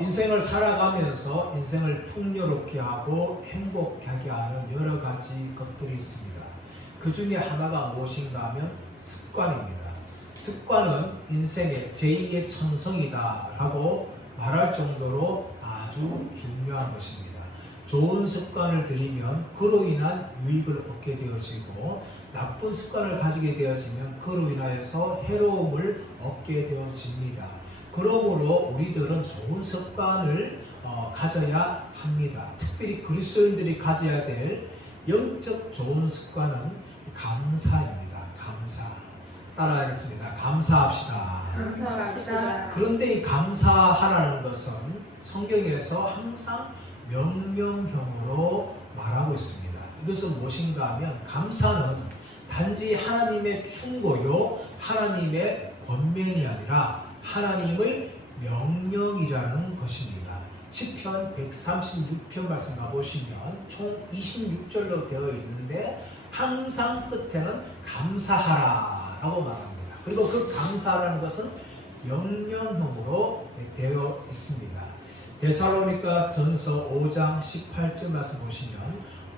인생을 살아가면서 인생을 풍요롭게 하고 행복하게 하는 여러 가지 것들이 있습니다. 그 중에 하나가 무엇인가 하면 습관입니다. 습관은 인생의 제2의 천성이다 라고 말할 정도로 아주 중요한 것입니다. 좋은 습관을 들이면 그로 인한 유익을 얻게 되어지고 나쁜 습관을 가지게 되어지면 그로 인하여서 해로움을 얻게 되어집니다. 그러므로 우리들은 좋은 습관을 가져야 합니다. 특별히 그리스도인들이 가져야 될 영적 좋은 습관은 감사입니다. 감사. 따라하겠습니다. 감사합시다. 감사합시다. 그런데 이 감사하라는 것은 성경에서 항상 명령형으로 말하고 있습니다. 이것은 무엇인가 하면 감사는 단지 하나님의 충고요, 하나님의 권면이 아니라 하나님의 명령이라는 것입니다. 시편 136편 말씀 가보시면 총 26절로 되어 있는데 항상 끝에는 감사하라 라고 말합니다. 그리고 그 감사라는 것은 명령형으로 되어 있습니다. 데살로니가 전서 5장 18절 말씀 보시면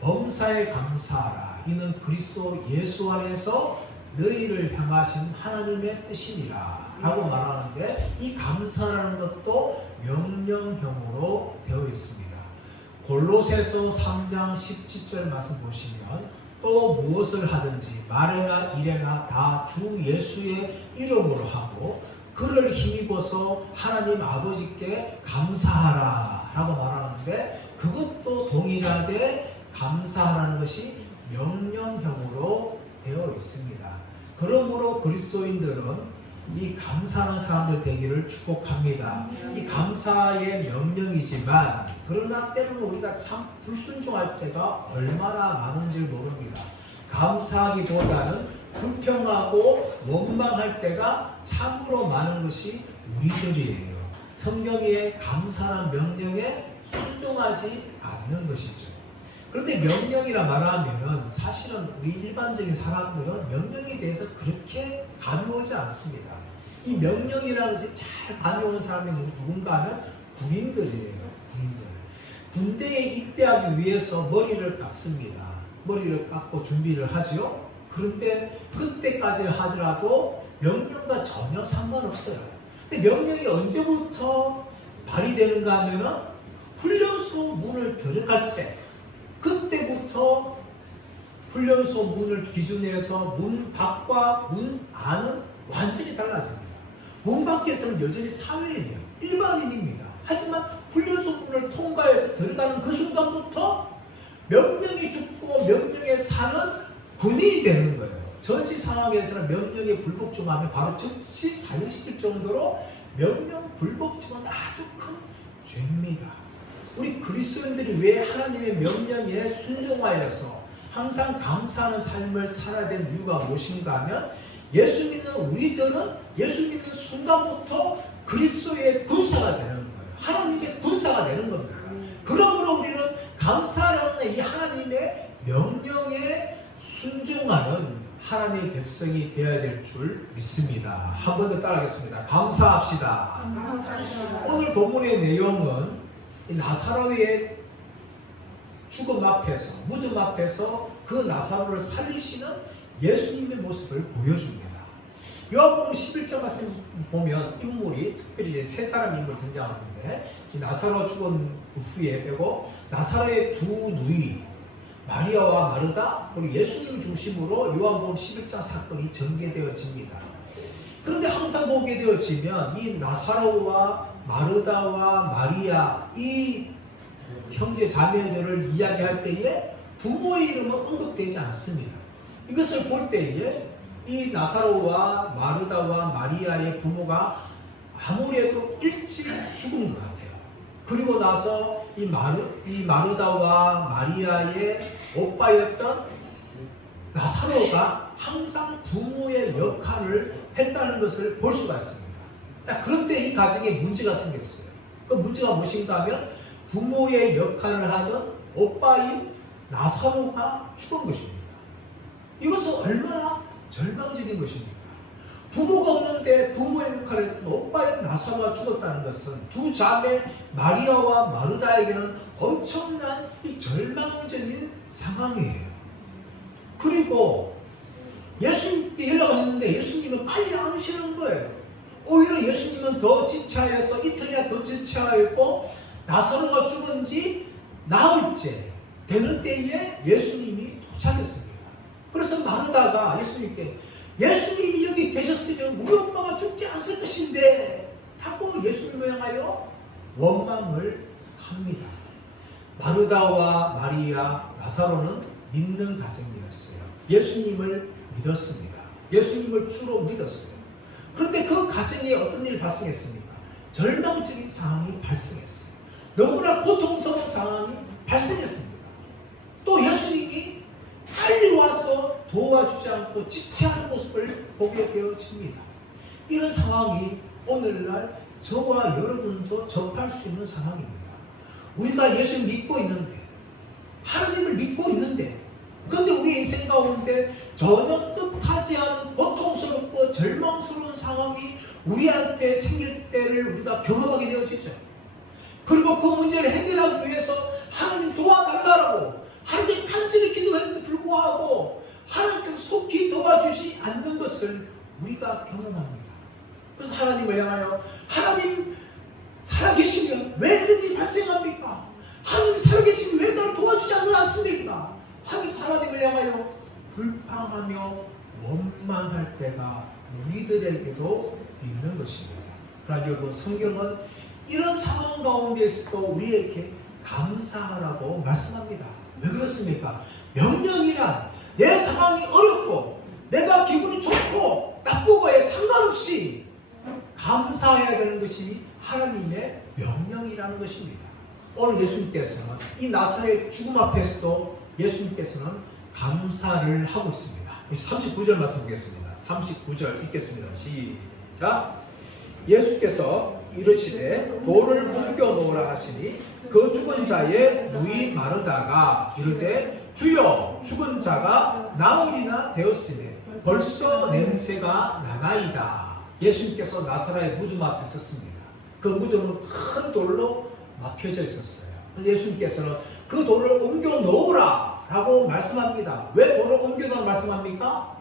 범사에 감사하라 이는 그리스도 예수 안에서 너희를 향하신 하나님의 뜻이니라 라고 말하는데 이 감사라는 것도 명령형으로 되어 있습니다. 골로새서 3장 17절 말씀 보시면 또 무엇을 하든지 말이나 일이나 다 주 예수의 이름으로 하고 그를 힘입어서 하나님 아버지께 감사하라 라고 말하는데 그것도 동일하게 감사하라는 것이 명령형으로 되어 있습니다. 그러므로 그리스도인들은 이 감사하는 사람들 되기를 축복합니다. 이 감사의 명령이지만 그러나 때로는 우리가 참 불순종할 때가 얼마나 많은지 모릅니다. 감사하기보다는 불평하고 원망할 때가 참으로 많은 것이 우리들이에요. 성경의 감사한 명령에 순종하지 않는 것이죠. 그런데 명령이라 말하면 사실은 우리 일반적인 사람들은 명령에 대해서 그렇게 가벼워하지 않습니다. 이 명령이라는 것이 잘 가벼워하는 사람이 누군가 하면 군인들이에요. 군인들. 군대에 입대하기 위해서 머리를 깎습니다. 머리를 깎고 준비를 하죠. 그런데 그때까지 하더라도 명령과 전혀 상관없어요. 근데 명령이 언제부터 발휘되는가 하면은 훈련소 문을 들어갈 때 그때부터 훈련소 문을 기준해서 문 밖과 문 안은 완전히 달라집니다. 문 밖에서는 여전히 사회인이에요. 일반인입니다. 하지만 훈련소 문을 통과해서 들어가는 그 순간부터 명령이 죽고 명령에 사는 군인이 되는 거예요. 전시 상황에서는 명령에 불복종하면 바로 즉시 사형시킬 정도로 명령 불복종은 아주 큰 죄입니다. 우리 그리스도인들이 왜 하나님의 명령에 순종하여서 항상 감사하는 삶을 살아야 되는 이유가 무엇인가 하면 예수 믿는 우리들은 예수 믿는 순간부터 그리스도의 군사가 되는 거예요. 하나님의 군사가 되는 겁니다. 그러므로 우리는 감사라는 이 하나님의 명령에 순종하는 하나님의 백성이 되어야 될 줄 믿습니다. 한 번 더 따라하겠습니다. 감사합시다. 감사합시다. 오늘 본문의 내용은 나사로의 죽음 앞에서 무덤 앞에서 그 나사로를 살리시는 예수님의 모습을 보여줍니다. 요한복음 11장 말씀 보면 인물이 특별히 이제 세 사람 인물 등장하는데 이 나사로 죽은 후에 빼고 나사로의 두 누이 마리아와 마르다 그리고 예수님을 중심으로 요한복음 11장 사건이 전개되어집니다. 그런데 항상 보게 되어지면 이 나사로와 마르다와 마리아 이 형제 자매들을 이야기할 때에 부모의 이름은 언급되지 않습니다. 이것을 볼 때에 이 나사로와 마르다와 마리아의 부모가 아무래도 일찍 죽은 것 같아요. 그리고 나서 이 마르다와 마리아의 오빠였던 나사로가 항상 부모의 역할을 했다는 것을 볼 수가 있습니다. 자, 그런데 이 가정에 문제가 생겼어요. 그 문제가 무엇인가 하면 부모의 역할을 하던 오빠인 나사로가 죽은 것입니다. 이것은 얼마나 절망적인 것입니까? 부모가 없는데 부모의 역할을 했던 오빠인 나사로가 죽었다는 것은 두 자매 마리아와 마르다에게는 엄청난 이 절망적인 상황이에요. 그리고 예수님께 연락했는데 예수님은 빨리 안 오시는 거예요. 오히려 예수님은 더 지체하여서 이틀이나 더 지체하였고 나사로가 죽은 지 나흘째 되는 때에 예수님이 도착했습니다. 그래서 마르다가 예수님이 여기 계셨으면 우리 엄마가 죽지 않을 것인데 하고 예수님을 향하여 원망을 합니다. 마르다와 마리아, 나사로는 믿는 가정이었어요. 예수님을 믿었습니다. 예수님을 주로 믿었어요. 그런데 그 가정에 어떤 일이 발생했습니까? 절망적인 상황이 발생했어요. 너무나 고통스러운 상황이 발생했습니다. 또 예수님이 빨리 와서 도와주지 않고 지체하는 모습을 보게 되어집니다. 이런 상황이 오늘날 저와 여러분도 접할 수 있는 상황입니다. 우리가 예수를 믿고 있는데, 하나님을 믿고 있는데, 그런데 우리 인생 가운데 전혀 뜻하지 않은 고통스럽고 절망스러운 상황이 우리한테 생길 때를 우리가 경험하게 되어지죠. 그리고 그 문제를 해결하기 위해서 하나님 도와달라고 하나님 간절히 기도했는데 불구하고 하나님께서 속히 도와주시 않는 것을 우리가 경험합니다. 그래서 하나님을 향하여 하나님 살아계시면 왜 이런 일이 발생합니까? 하나님 살아계시면 왜 나를 도와주지 않습니까? 하나님을 향하여 불평하며 원망할 때가 우리들에게도 있는 것입니다. 그러나 여러분, 성경은 이런 상황 가운데에서도 우리에게 감사하라고 말씀합니다. 왜 그렇습니까? 명령이란 내 상황이 어렵고 내가 기분이 좋고 나쁘고에 상관없이 감사해야 되는 것이 하나님의 명령이라는 것입니다. 오늘 예수님께서는 이 나사로의 죽음 앞에서도 예수님께서는 감사를 하고 있습니다. 39절 말씀 보겠습니다. 39절 읽겠습니다. 시작. 예수께서 이르시되 돌을 옮겨 놓으라 하시니 그 죽은 자의 누이 마르다가 이르되 주여 죽은 자가 나흘이나 되었으니 벌써 냄새가 나나이다. 예수님께서 나사로의 무덤 앞에 섰습니다. 그 무덤은 큰 돌로 막혀져 있었어요. 그래서 예수님께서는 그 돌을 옮겨 놓으라 라고 말씀합니다. 왜 돌을 옮겨 놓으라 말씀합니까?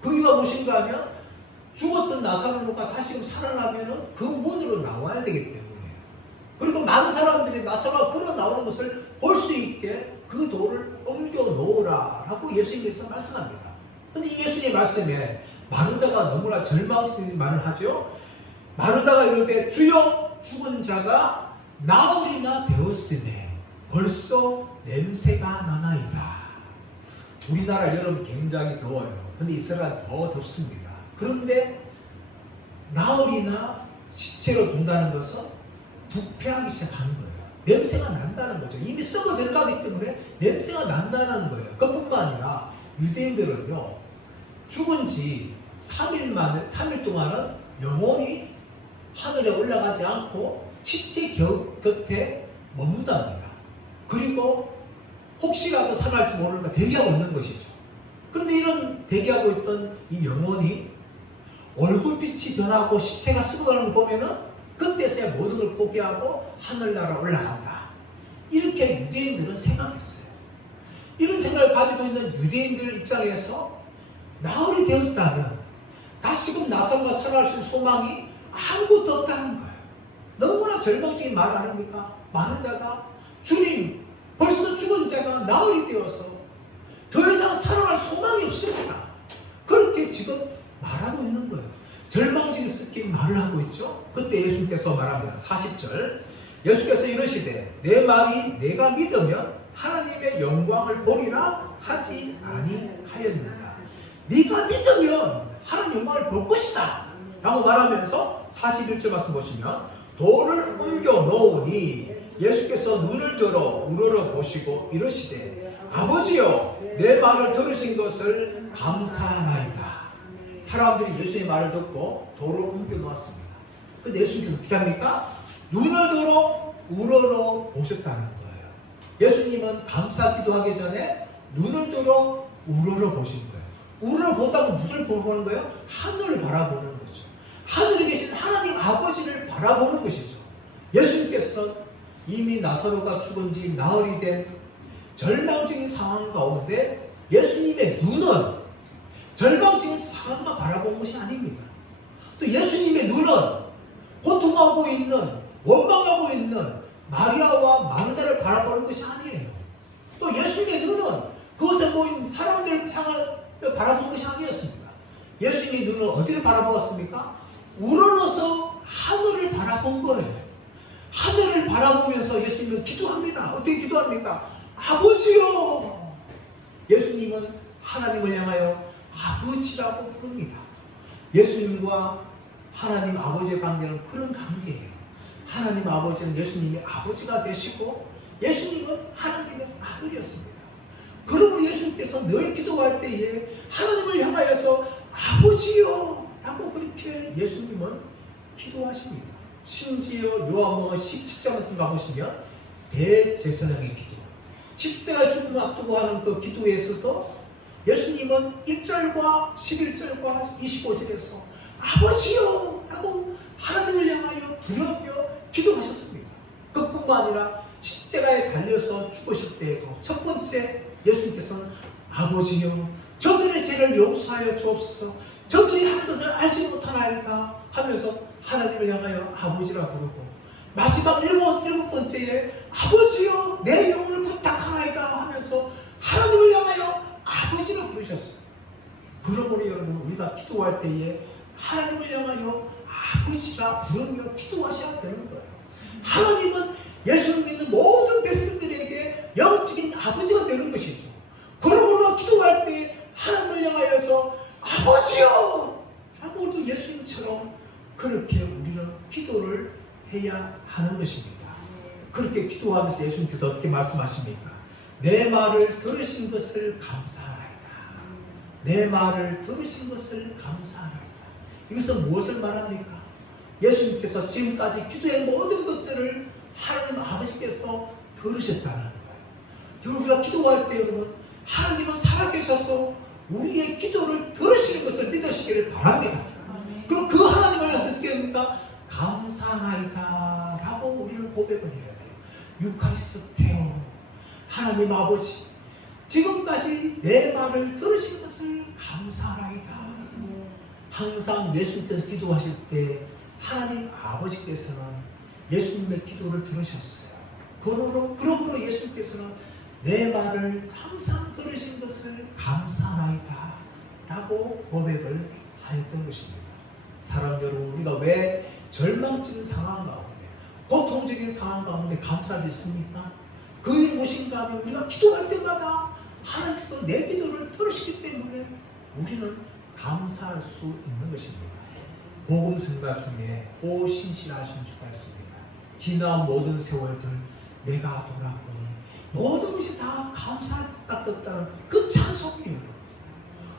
그 이유가 무엇인가 하면 죽었던 나사로가 다시금 살아나면 그 문으로 나와야 되기 때문이에요. 그리고 많은 사람들이 나사로가 걸어 나오는 것을 볼 수 있게 그 돌을 옮겨 놓으라 라고 예수님께서 말씀합니다. 그런데 이 예수님의 말씀에 마르다가 너무나 절망적인 말을 하죠. 마르다가 이르되 주여 죽은 자가 나흘이나 되었으니 벌써 냄새가 나나이다. 우리나라 여름 굉장히 더워요. 그런데 이스라엘은 더 덥습니다. 그런데 나흘이나 시체로 둔다는 것은 부패하기 시작한 거예요. 냄새가 난다는 거죠. 이미 썩어 들어가기 때문에 냄새가 난다는 거예요. 그뿐만 아니라 유대인들은요, 죽은 지 3일 동안은 영원히 하늘에 올라가지 않고 시체 곁에 머문답니다. 그리고 혹시라도 살아날지 모르니까 대기하고 있는 것이죠. 그런데 이런 대기하고 있던 이 영혼이 얼굴빛이 변하고 시체가 썩어가는 걸 보면은 그때서야 모든 걸 포기하고 하늘나라 올라간다. 이렇게 유대인들은 생각했어요. 이런 생각을 가지고 있는 유대인들 입장에서 나흘이 되었다면 다시금 나사로가 살아날 수 있는 소망이 아무것도 없다는 거예요. 너무나 절망적인 말 아닙니까? 마르다가 주님, 벌써 죽은 자가 나흘이 되어서 더 이상 살아날 소망이 없습니다. 그렇게 지금 말하고 있는 거예요. 절망적인 섞인 말을 하고 있죠. 그때 예수님께서 말합니다. 40절. 예수께서 이르시되 내 말이 내가 믿으면 하나님의 영광을 보리라 하지 아니하였느냐. 네가 믿으면 하나님 영광을 볼 것이다 라고 말하면서 41절 말씀 보시면 돌을 옮겨 놓으니 예수께서 눈을 들어 우러러 보시고 이르시되 아버지여 내 말을 들으신 것을 감사하나이다. 사람들이 예수의 말을 듣고 돌을 옮겨 놓았습니다. 근데 예수님께서 어떻게 합니까? 눈을 들어 우러러 보셨다는 거예요. 예수님은 감사 기도하기 전에 눈을 들어 우러러 보신 거예요. 우리를 보다가 무엇을 보는 거예요? 하늘을 바라보는 거죠. 하늘에 계신 하나님 아버지를 바라보는 것이죠. 예수님께서는 이미 나사로가 죽은 지 나흘이 된 절망적인 상황 가운데 예수님의 눈은 절망적인 상황만 바라본 것이 아닙니다. 또 예수님의 눈은 고통하고 있는, 원망하고 있는 마리아와 마르다를 바라보는 것이 아니에요. 또 예수님의 눈은 그곳에 모인 사람들을 바라본 것이 아니었습니다. 예수님의 눈은 어디를 바라보았습니까? 우러러서 하늘을 바라본 거예요. 하늘을 바라보면서 예수님은 기도합니다. 어떻게 기도합니까? 아버지요! 예수님은 하나님을 향하여 아버지라고 부릅니다. 예수님과 하나님 아버지의 관계는 그런 관계예요. 하나님 아버지는 예수님의 아버지가 되시고 예수님은 하나님의 아들이었습니다. 그러므로 예수님께서 늘 기도할 때에 하나님을 향하여서 아버지요! 라고 그렇게 예수님은 기도하십니다. 심지어 요한복음 17장에서 가보시면 대제사장의 기도, 십자가 죽음을 앞두고 하는 그 기도에서도 예수님은 1절과 11절과 25절에서 아버지요! 라고 하나님을 향하여 부르며 기도하셨습니다. 그뿐만 아니라 십자가에 달려서 죽으실 때에도 첫 번째 예수님께서는 아버지요, 저들의 죄를 용서하여 주옵소서, 저들이 하는 것을 알지 못하나이다 하면서 하나님을 향하여 아버지라 부르고, 마지막 일곱 번째에 아버지요, 내 영혼을 부탁하나이다 하면서 하나님을 향하여 아버지라 부르셨어요. 그러므로 여러분, 우리가 기도할 때에 하나님을 향하여 아버지라 부르며 기도하셔야 되는 거예요. 하나님은 예수를 믿는 모든 백성들에게 영적인 아버지가 되는 것이죠. 그러므로 기도할 때 하나님을 향하여서 아버지요! 라고 또 예수님처럼 그렇게 우리는 기도를 해야 하는 것입니다. 그렇게 기도하면서 예수님께서 어떻게 말씀하십니까? 내 말을 들으신 것을 감사하나이다. 내 말을 들으신 것을 감사하나이다. 이것은 무엇을 말합니까? 예수님께서 지금까지 기도의 모든 것들을 하나님 아버지께서 들으셨다는 거예요. 여러분, 우리가 기도할 때 여러분, 하나님은 살아계셔서 우리의 기도를 들으시는 것을 믿으시기를 바랍니다. 그럼 그 하나님을 어떻게 합니까? 감사하나이다 라고 우리는 고백을 해야 돼요. 유카리스테오, 하나님 아버지, 지금까지 내 말을 들으신 것을 감사하나이다. 항상 예수님께서 기도하실 때 하나님 아버지께서는 예수님의 기도를 들으셨어요. 그러므로 예수님께서는 내 말을 항상 들으신 것을 감사하나이다 라고 고백을 하였던 것입니다. 사랑 여러분, 우리가 왜 절망적인 상황 가운데, 고통적인 상황 가운데 감사할 수 있습니까? 그 일이 무엇인가 하면 우리가 기도할 때마다 하나님께서 내 기도를 들으시기 때문에 우리는 감사할 수 있는 것입니다. 복음성가 중에 오 신실하신 주가 있습니다. 지난 모든 세월들 내가 돌아보니 모든 것이 다 감사할 것 같았다는 그 찬송이에요.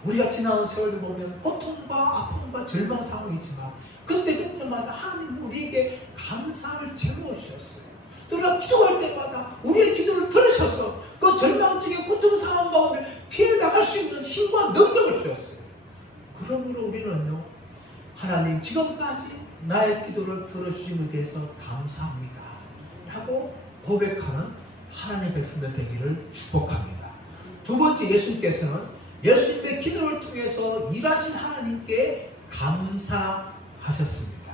우리가 지나온 세월도 보면 고통과 아픔과 절망 상황이 있지만 그때마다 하나님 우리에게 감사를 채워 주셨어요. 또 우리가 기도할 때마다 우리의 기도를 들으셔서 그 절망적인 고통 상황 가운데 피해 나갈 수 있는 힘과 능력을 주셨어요. 그러므로 우리는요, 하나님 지금까지 나의 기도를 들어주심에 대해서 감사합니다 라고 고백하는 하나님의 백성들 되기를 축복합니다. 두 번째, 예수님께서는 예수님의 기도를 통해서 일하신 하나님께 감사하셨습니다.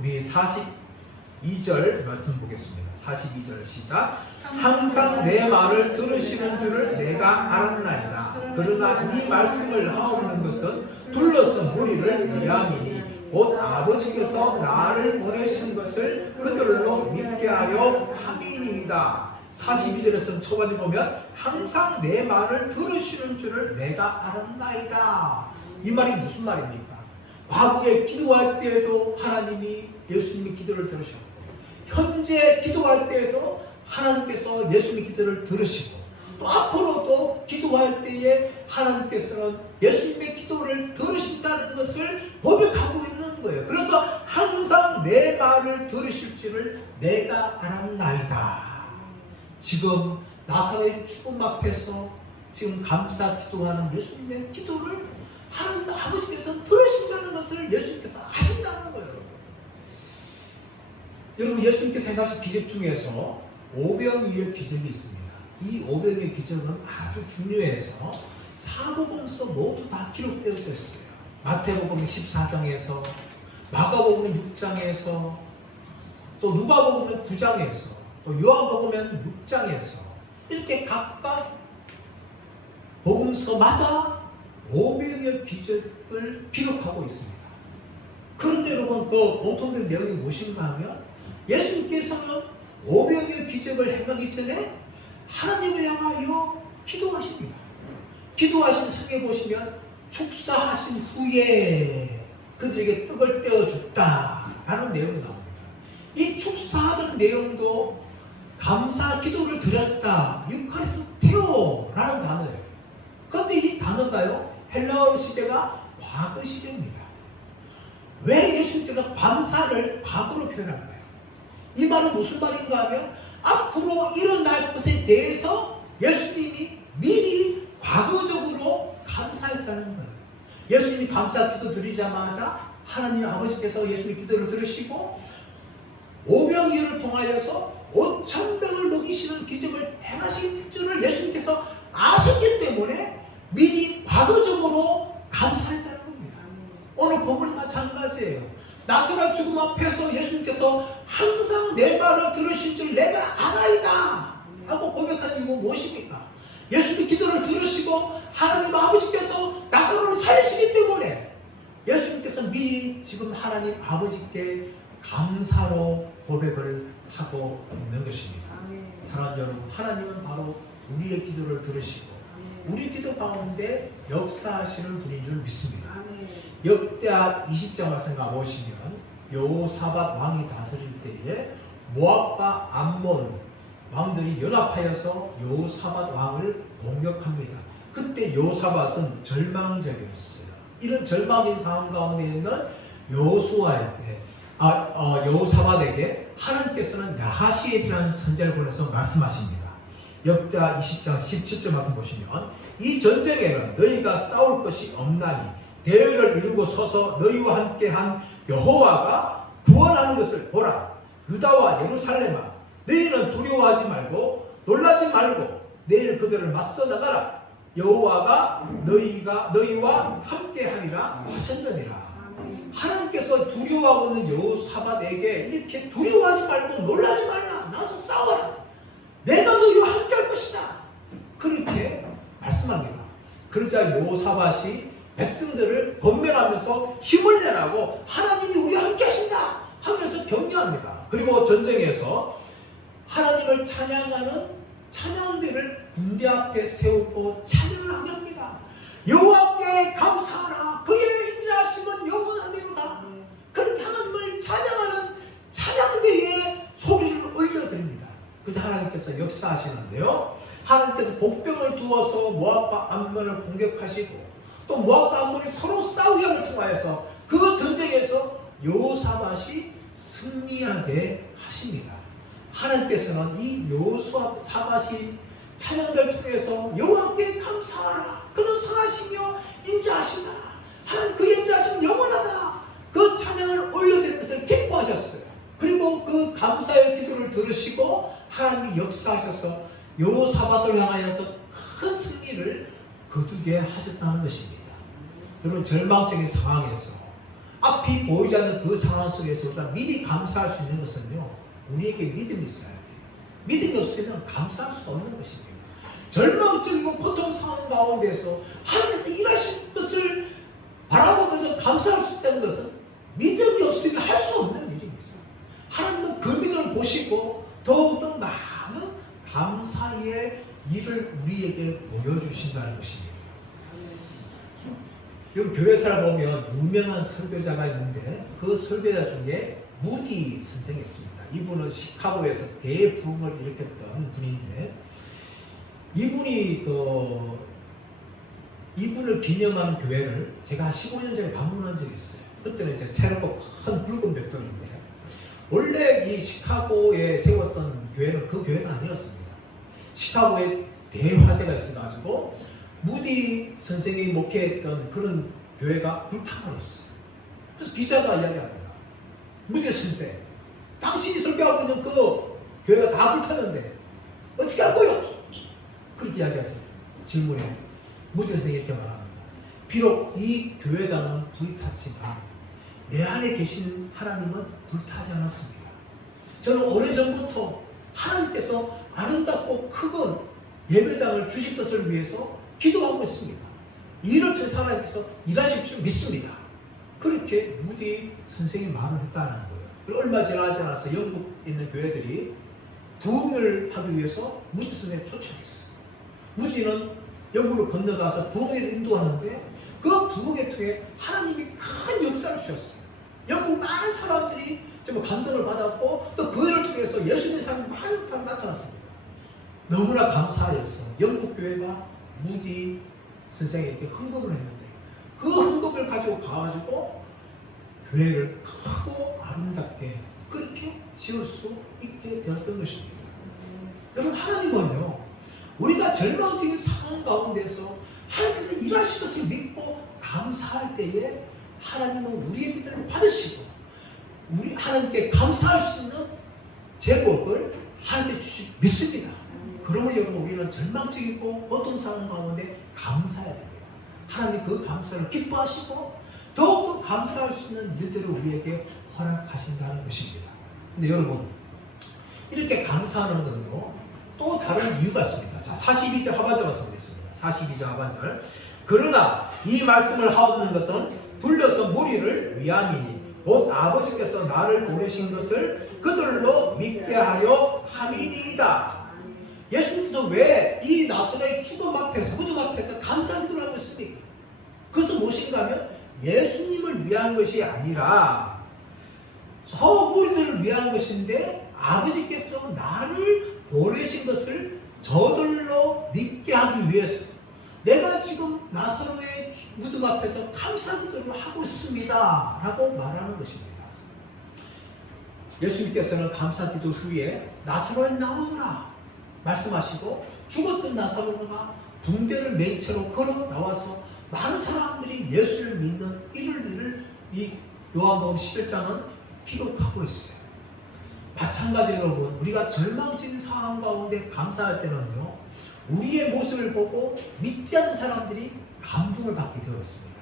우리 42절 말씀 보겠습니다. 42절 시작. 항상 내 말을 들으시는 줄을 내가 알았나이다. 그러나 이 말씀을 하옵는 것은 둘러선 무리를 위함이니 곧 아버지께서 나를 보내신 것을 그들로 믿게 하려 함이니이다. 42절에서는 초반에 보면 항상 내 말을 들으시는 줄을 내가 알았나이다. 이 말이 무슨 말입니까? 과거에 기도할 때에도 하나님이 예수님의 기도를 들으셨고, 현재 기도할 때에도 하나님께서 예수님의 기도를 들으시고, 또 앞으로도 기도할 때에 하나님께서는 예수님의 기도를 들으신다는 것을 고백하고 있는 거예요. 그래서 항상 내 말을 들으실 줄을 내가 알았나이다. 지금 나사로의 죽음 앞에서 지금 감사 기도하는 예수님의 기도를 하나님 아버지께서 들으신다는 것을 예수님께서 아신다는 거예요. 여러분, 예수님께서 행하신 기적 중에서 오병이의 기적이 있습니다. 이 오병이의 기적은 아주 중요해서 사복음서 모두 다 기록되어져 있어요. 마태복음 14장에서, 마가복음 6장에서, 또 누가복음 9장에서, 또 요한복음 6장에서 이렇게 각각 복음서마다 오병이의 기적을 기록하고 있습니다. 그런데 여러분, 그 공통된 내용이 무엇인가 하면 예수님께서는 오병이의 기적을 행하기 전에 하나님을 향하여 기도하십니다. 기도하신 성에 보시면 축사하신 후에 그들에게 떡을 떼어줬다라는 내용이 나옵니다. 이 축사하던 내용도 감사 기도를 드렸다, 유카리스테오라는 단어예요. 그런데 이 단어가요, 헬라어 시제가 과거 시제입니다. 왜 예수님께서 감사를 과거로 표현할까요? 이 말은 무슨 말인가 하면 앞으로 일어날 것에 대해서 예수님이 미리 과거적으로 감사했다는 거예요. 예수님이 감사 기도 드리자마자 하나님 아버지께서 예수님의 기도를 들으시고 오병이어를 통하여서 5,000명을 먹이시는 기적을 행하신 줄을 예수님께서 아셨기 때문에 미리 과거적으로 감사했다는 겁니다. 오늘 본문이 마찬가지예요. 나사렛 죽음 앞에서 예수님께서 항상 내 말을 들으신 줄 내가 아나이다 하고 고백한 이유가 무엇입니까? 예수님의 기도를 들으시고 하나님 아버지께서 나사렛을 살리시기 때문에 예수님께서 미리 지금 하나님 아버지께 감사로 고백을 하고 있는 것입니다. 사랑하는 여러분, 하나님은 바로 우리의 기도를 들으시고 우리 기도 가운데 역사하시는 분인 줄 믿습니다. 역대하 20장을 생각해 보시면 여호사밧 왕이 다스릴 때에 모압과 암몬 왕들이 연합하여서 여호사밧 왕을 공격합니다. 그때 여호사밧은 절망적이었어요. 이런 절망적인 상황 가운데 있는 여호사밧에게 하나님께서는 야하시엘이라는 선지자를 보내서 말씀하십니다. 역대하 20장 17절 말씀 보시면 이 전쟁에는 너희가 싸울 것이 없나니 대열을 이루고 서서 너희와 함께한 여호와가 구원하는 것을 보라. 유다와 예루살렘아, 너희는 두려워하지 말고 놀라지 말고 내일 그들을 맞서 나가라. 여호와가 너희와 함께하리라 하셨느니라. 하나님께서 두려워하고 있는 여호사밧에게 이렇게 두려워하지 말고 놀라지 말라. 나서 싸워라. 내가 너희와 함께할 것이다. 그렇게 말씀합니다. 그러자 여호사밧이 백성들을 권면하면서 힘을 내라고 하나님이 우리와 함께 하신다 하면서 격려합니다. 그리고 전쟁에서 하나님을 찬양하는 찬양대를 군대 앞에 세우고 찬양을 하게 합니다. 여호와께 감사하라. 그의 인자하심은 영원하리로다. 그렇게 하나님을 찬양하는 찬양대에 소리를 올려드립니다. 그때 하나님께서 역사하시는데요, 하나님께서 복병을 두어서 모압과 암몬을 공격하시고 또 모압과 암몬이 서로 싸우기를 통하여서 그 전쟁에서 여호사밧이 승리하게 하십니다. 하나님께서는 이 여호사밧이 찬양들을 통해서 여호와께 감사하라. 그는 선하시며 인자하시다. 하나님 그 인자하심은 영원하다. 그 찬양을 올려드리는 것을 기뻐하셨어요. 그리고 그 감사의 기도를 들으시고 하나님이 역사하셔서 여호사밧을 향하여서 큰 승리를 거두게 하셨다는 것입니다. 여러분, 절망적인 상황에서 앞이 보이지 않는 그 상황 속에서 우리가 미리 감사할 수 있는 것은요, 우리에게 믿음이 있어야 돼요. 믿음이 없으면 감사할 수 없는 것입니다. 절망적이고 고통 상황 가운데서 하나님께서 일하신 것을 바라보면서 감사할 수 있다는 것은 믿음이 없으면 할 수 없는 일입니다. 하나님은 그 믿음을 보시고 더욱더 많은 감사의 일을 우리에게 보여주신다는 것입니다. 여러분, 교회사를 보면 유명한 설교자가 있는데 그 설교자 중에 무디 선생이 있습니다. 이분은 시카고에서 대부흥을 일으켰던 분인데 이분을 기념하는 교회를 제가 15년 전에 방문한 적이 있어요. 그때는 이제 새롭고 큰 붉은 벽돌인데 원래 이 시카고에 세웠던 교회는 그 교회가 아니었습니다. 시카고에 대화재가 있어가지고 무디 선생이 목회했던 그런 교회가 불타버렸어요. 그래서 기자가 이야기합니다. 무대 선생, 당신이 설교하고 있는 그 교회가 다 불탔는데 어떻게 할 거요? 그렇게 이야기하죠. 질문에 무대 선생이 이렇게 말합니다. 비록 이 교회당은 불이 탔지만 내 안에 계신 하나님은 불타지 않았습니다. 저는 오래전부터 하나님께서 아름답고 크고 예배당을 주실 것을 위해서 기도하고 있습니다. 이를 통해서 하나님께서 일하실 줄 믿습니다. 그렇게 무디 선생이 말을 했다는 거예요. 얼마 지나지 않아서 영국에 있는 교회들이 부흥을 하기 위해서 무디 선생을 초청했어요. 무디는 영국을 건너가서 부흥에 인도하는데 그 부흥에 통해 하나님이 큰 역사를 주셨어요. 영국 많은 사람들이 정말 감동을 받았고 또 그 일을 통해서 예수님의 사람이 많이 나타났습니다. 너무나 감사해서 영국 교회가 무디 선생에게 헌금을 했는데 그 헌금을 가지고 가가지고 교회를 크고 아름답게 그렇게 지을 수 있게 되었던 것입니다. 여러분, 하나님은요, 우리가 절망적인 상황 가운데서 하나님께서 일하실 것을 믿고 감사할 때에 하나님은 우리의 믿음을 받으시고 우리 하나님께 감사할 수 있는 제복을 하나님께 주시 믿습니다. 그러므로 여러분, 우리는 절망적이고 어떤 상황 가운데 감사해야 됩니다. 하나님 그 감사를 기뻐하시고 더욱더 감사할 수 있는 일들을 우리에게 허락하신다는 것입니다. 근데 여러분, 이렇게 감사하는 건요, 또 다른 이유가 있습니다. 자, 42절 하반절 말씀드리겠습니다. 42절 하반절. 그러나 이 말씀을 하옵는 것은 불려서 무리를 위함이니 곧 아버지께서 나를 보내신 것을 그들로 믿게 하려 함이니이다. 예수님께서 왜 이 나사로의 죽음 앞에서, 무덤 앞에서 감사 기도를 하고 있습니까? 그것은 무엇인가 하면 예수님을 위한 것이 아니라 저 무리들을 위한 것인데 아버지께서 나를 보내신 것을 저들로 믿게 하기 위해서 내가 지금 나사로의 무덤 앞에서 감사 기도를 하고 있습니다 라고 말하는 것입니다. 예수님께서는 감사 기도 후에 나사로에 나오너라 말씀하시고 죽었던 나사로가 붕대를 맨 채로 걸어 나와서 많은 사람들이 예수를 믿는 일을 이 요한복음 11장은 기록하고 있어요. 마찬가지로 여러분, 우리가 절망적인 상황 가운데 감사할 때는요, 우리의 모습을 보고 믿지 않는 사람들이 감동을 받게 되었습니다.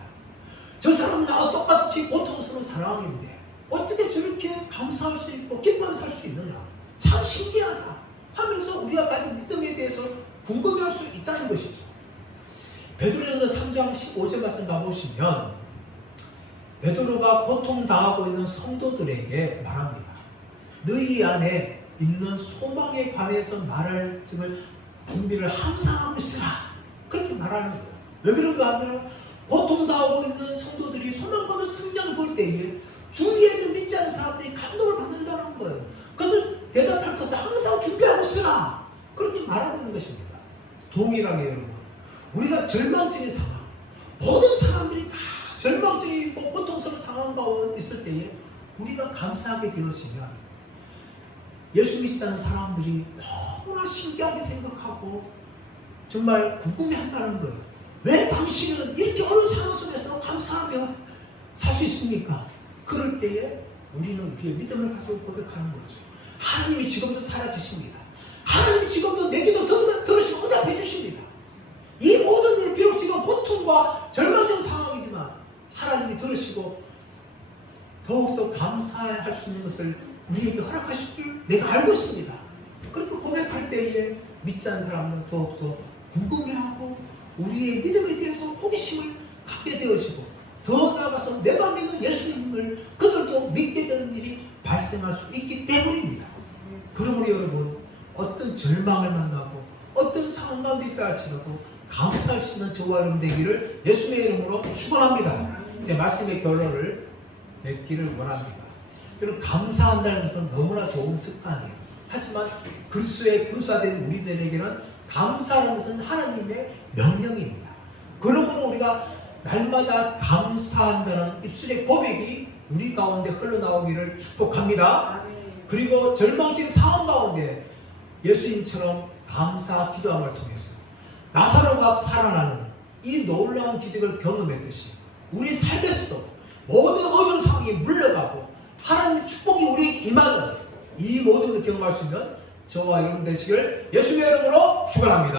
저 사람 나와 똑같이 고통스러운 상황인데 어떻게 저렇게 감사할 수 있고 기뻐하면서 살 수 있느냐, 참 신기하다 하면서 우리가 가진 믿음에 대해서 궁금해할 수 있다는 것이죠. 베드로전서 3장 15절 말씀 가보시면 베드로가 고통당하고 있는 성도들에게 말합니다. 너희 안에 있는 소망에 관해서 말할 준비를 항상 하고 있으라. 그렇게 말하는 거예요. 왜 그런가 하면 고통당하고 있는 성도들이 소망과는 승리를 볼 때에 주위에 있는 믿지 않는 사람들이 감동을 받는다는 거예요. 그것을 대답할 것을 항상 준비하고 있으라. 그렇게 말하고 있는 것입니다. 동일하게 여러분, 우리가 절망적인 상황, 모든 사람들이 다 절망적이고 고통스러운 상황 가운데 있을 때에 우리가 감사하게 되어지면 예수 믿지 않는 사람들이 너무나 신기하게 생각하고 정말 궁금해한다는 거예요. 왜 당신은 이렇게 어려운 상황 속에서 감사하며 살 수 있습니까? 그럴 때에 우리는 우리의 믿음을 가지고 고백하는 거죠. 하나님이 지금도 살아계십니다. 하나님이 지금도 내 기도 들으시고 응답해 주십니다. 이 모든 일을 비록 지금 고통과 절망적인 상황이지만 하나님이 들으시고 더욱더 감사할 수 있는 것을 우리에게 허락하실 줄 내가 알고 있습니다. 그렇게 고백할 때에 믿지 않는 사람은 더욱더 궁금해하고 우리의 믿음에 대해서 호기심을 갖게 되어지고 더 나아가서 내가 믿는 예수님을 그들도 믿게 되는 일이 발생할 수 있기 때문입니다. 그러므로 여러분, 어떤 절망을 만나고 어떤 상황 가운데 있다 할지라도 감사할 수 있는 저와 여러분 되기를 예수님의 이름으로 축원합니다. 제 말씀의 결론을 맺기를 원합니다. 여러분, 감사한다는 것은 너무나 좋은 습관이에요. 하지만 그리스도의 군사된 우리들에게는 감사하는 것은 하나님의 명령입니다. 그러므로 우리가 날마다 감사한다는 입술의 고백이 우리 가운데 흘러나오기를 축복합니다. 그리고 절망적인 상황 가운데 예수님처럼 감사 기도함을 통해서 나사로가 살아나는 이 놀라운 기적을 경험했듯이 우리 삶에서도 모든 어려운 상황이 물러가고 하나님의 축복이 우리에게 임하는 이 모든 걸 경험할 수 있는 저와 여러분 되시길 예수님의 이름으로 축원합니다.